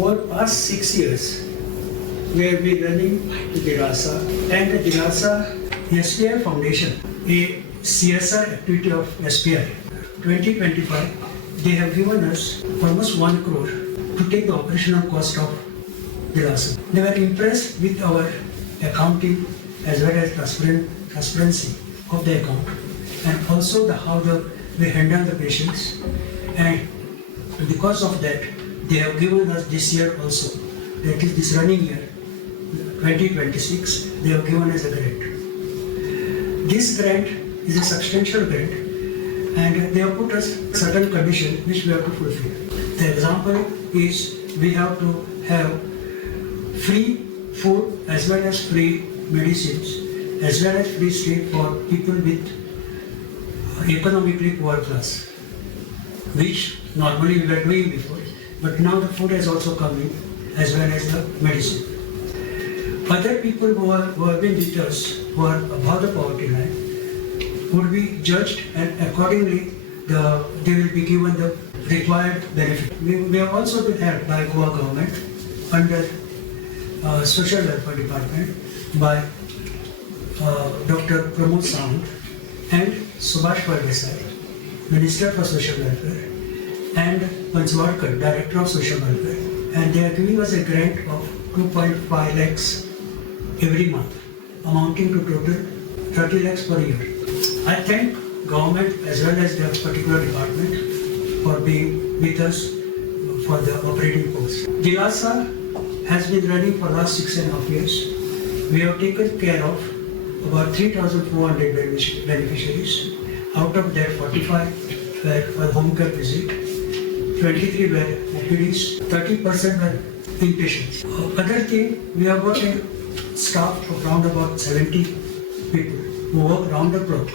For past 6 years, we have been running the DILASA and the DILASA SBI Foundation, a CSR activity of SBI. 2025, they have given us almost 1 crore to take the operational cost of DILASA. They were impressed with our accounting as well as transparency of the account and also how we handle the patients, and because of that they have given us this year also, that is this running year 2026, they have given us a grant. This grant is a substantial grant and they have put us certain conditions which we have to fulfill. The example is we have to have free food as well as free medicines as well as free stay for people with economically poor class, which normally we were doing before, but now the food has also come in as well as the medicine. Other people who have been with us, who are above the poverty line, would be judged and accordingly they will be given the required benefit. We have also been helped by Goa government under Social Welfare Department by Dr. Pramod Sawant and Subhash Desai, Minister for Social Welfare, and Panchwarkar, Director of Social Welfare, and they are giving us a grant of 2.5 lakhs every month, amounting to total 30 lakhs per year. I thank government as well as their particular department for being with us for the operating costs. DILASA has been running for the last 6.5 years. We have taken care of about 3,400 beneficiaries. Out of that, 45 were for home care visit, 23 were OPDs, 30% were inpatients. Other thing, we have got a staff of around about 70 people who work round the clock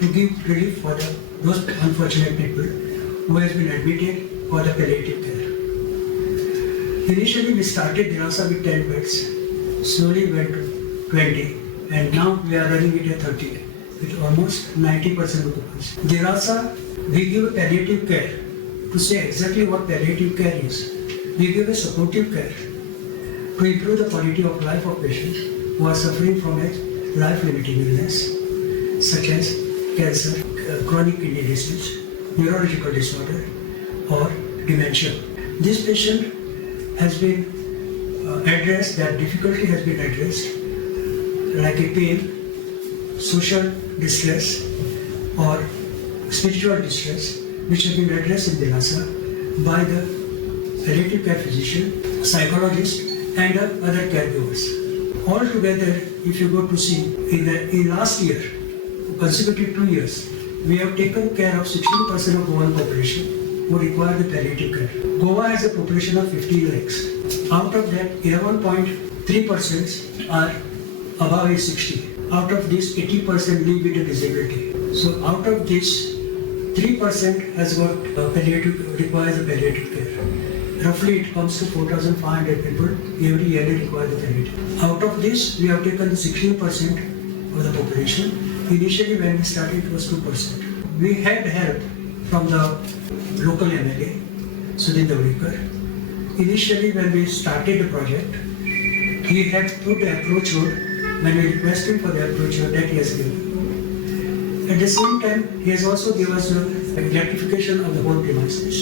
to give relief for those unfortunate people who has been admitted for the palliative care. Initially, we started DILASA with 10 beds, slowly went to 20, and now we are running it at 30, with almost 90% occupancy. DILASA, we give palliative care. To say exactly what palliative care is, we give a supportive care to improve the quality of life of patients who are suffering from a life-limiting illness, such as cancer, chronic kidney disease, neurological disorder, or dementia. This patient has been addressed, that difficulty has been addressed, like a pain, social distress, or spiritual distress, which have been addressed in DILASA by the palliative care physician, psychologist, and other caregivers. Altogether, if you go to see, in last year, consecutive 2 years, we have taken care of 16% of Goan population who require the palliative care. Goa has a population of 15 lakhs. Out of that, 11.3% are above age 60. Out of this, 80% live with a disability. So out of this, 3% has got requires a palliative care. Roughly it comes to 4,500 people every year they require the palliative. Out of this, we have taken 16% of the population. Initially when we started it was 2%. We had help from the local MLA, Sudhin Davlikar. Initially when we started the project, he had put the approach road. When we requested for the approach road, that he has given. At the same time, he has also given us the electrification of the whole premises.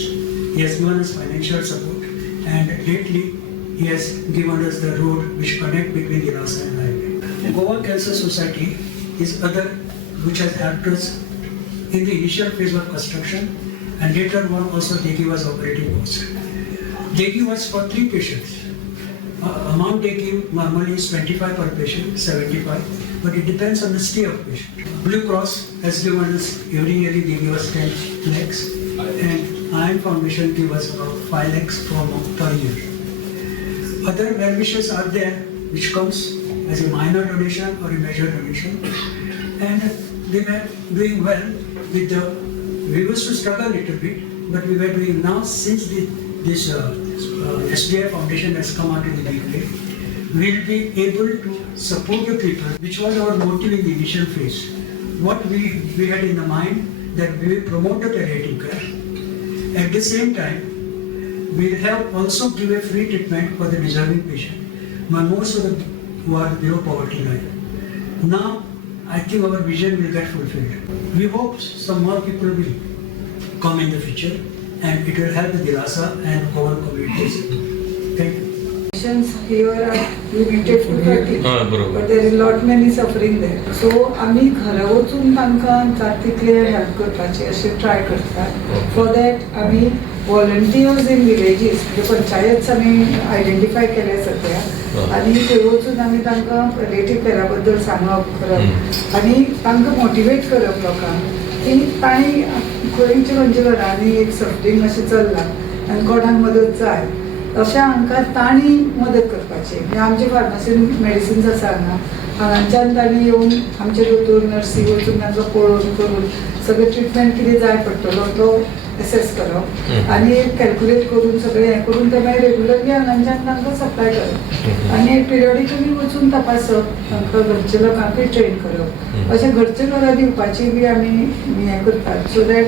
He has given us financial support, and lately he has given us the road which connect between DILASA and highway. The Goa Cancer Society is other which has helped us in the initial phase of construction, and later on also they give us operating costs. They give us for 3 patients. Amount they give normally is 25 per patient, 75, but it depends on the stay of patient. Blue Cross has given us, every year they give us 10 lakhs, and Iron Foundation give us about 5 lakhs per year. Other well-wishers are there, which comes as a minor donation or a major donation, and they were doing well with the, we used to struggle a little bit, but we were doing now since this SBI Foundation has come out in the big way, we will be able to support the people, which was our motive in the initial phase. What we had in the mind that we will promote the palliative care. At the same time, We have also give a free treatment for the deserving patient, but most of the who are below poverty line. Now, I think our vision will get fulfilled. We hope some more people will come in the future, and it will help the DILASA and our communities. Thank you. Patients here are limited to 30, but there is lot many suffering there. So आम्ही घरा वचून तांकां जाता तितले help करपाचे अशें try करतात. For that आम्ही व्हॉलंटियर्स इन विलेजीस म्हणजे पंचायत आम्ही आयडेंटिफाय केल्या सध्या आणि थंय वचून आम्ही तांकां पॅलिएटिव्ह केअरा बद्दल सांगप करप आणि तांकां मोटिवेट करप लोकांक की तांणी खंयच्या घरांनी एक सफरींग अशें चल्लां आनी कोणाक मदत जाय अशा हांकां तांणी मदत करपाचें. म्हणजे आमचे फार्मासीन मेडिसिन्स आसा हांगाच्यान तांणी येवन आमचे दोतोर नर्सी वचून तांकां पळोवन करून सगळें ट्रिटमेंट कितें जाय पडटलो तो एसेस करप आनी कॅल्कुलेट करून सगळें हें करून ते मागीर रेगुलरली हांगाच्यान तांकां सप्लाय करप आनी पिरियडिकली वचून तपासप तांकां घरच्या लोकांकूय ट्रेन करप अशें घरचे घरा दिवपाची बी आमी हें करतात सो दॅट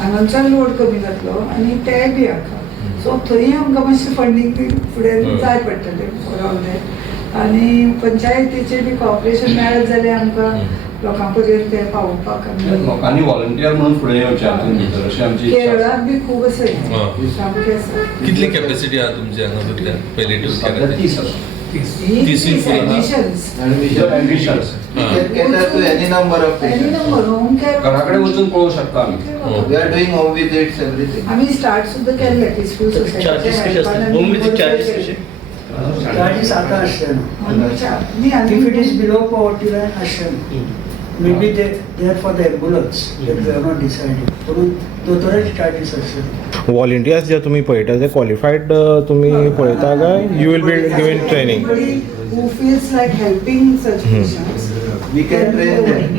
हांगाच्यान लोड कमी जातलो आनी तेय बी हांकां. सो थंय आमकां मातशें फंडींग बी फुडें जाय पडटलें फॉर ऑल दॅट आनी पंचायतीचें बी कॉपरेशन मेळत जाल्यार आमकां लोकां पर्यंत तें पावोवपाक लोकांनी व्हॉलंटियर म्हणून फुडें येवचें हातूंत भितर अशें आमची केरळाक बी खूब आसा सामकें आसा. कितली कॅपॅसिटी आहा तुमची हांगा सगळ्या पॅलिएटिव्ह सध्या 30 आसा. 30 admissions any number of any patients. Number home care घराकडे वचून पळोवंक शकता आमी. We are doing home visits, everything. आम्ही स्टार्ट सुद्धा केले पीसफुल चार्जेस कसे असतात? होम विजिट चार्जेस कसे? Charges आता असतात. If it is below poverty line असतात. Maybe they are for the ambulance. That we have not decided. म्हणून दोतोराचे चार्जेस असतात. व्हॉलंटियर्स जे तुम्ही पळयता ते क्वॉलिफायड तुम्ही पळयता काय you will be given training who feels like helping such patients. We can train them.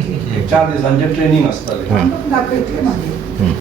4 दिसांचें training आसतालें. दाखयतले मागीर.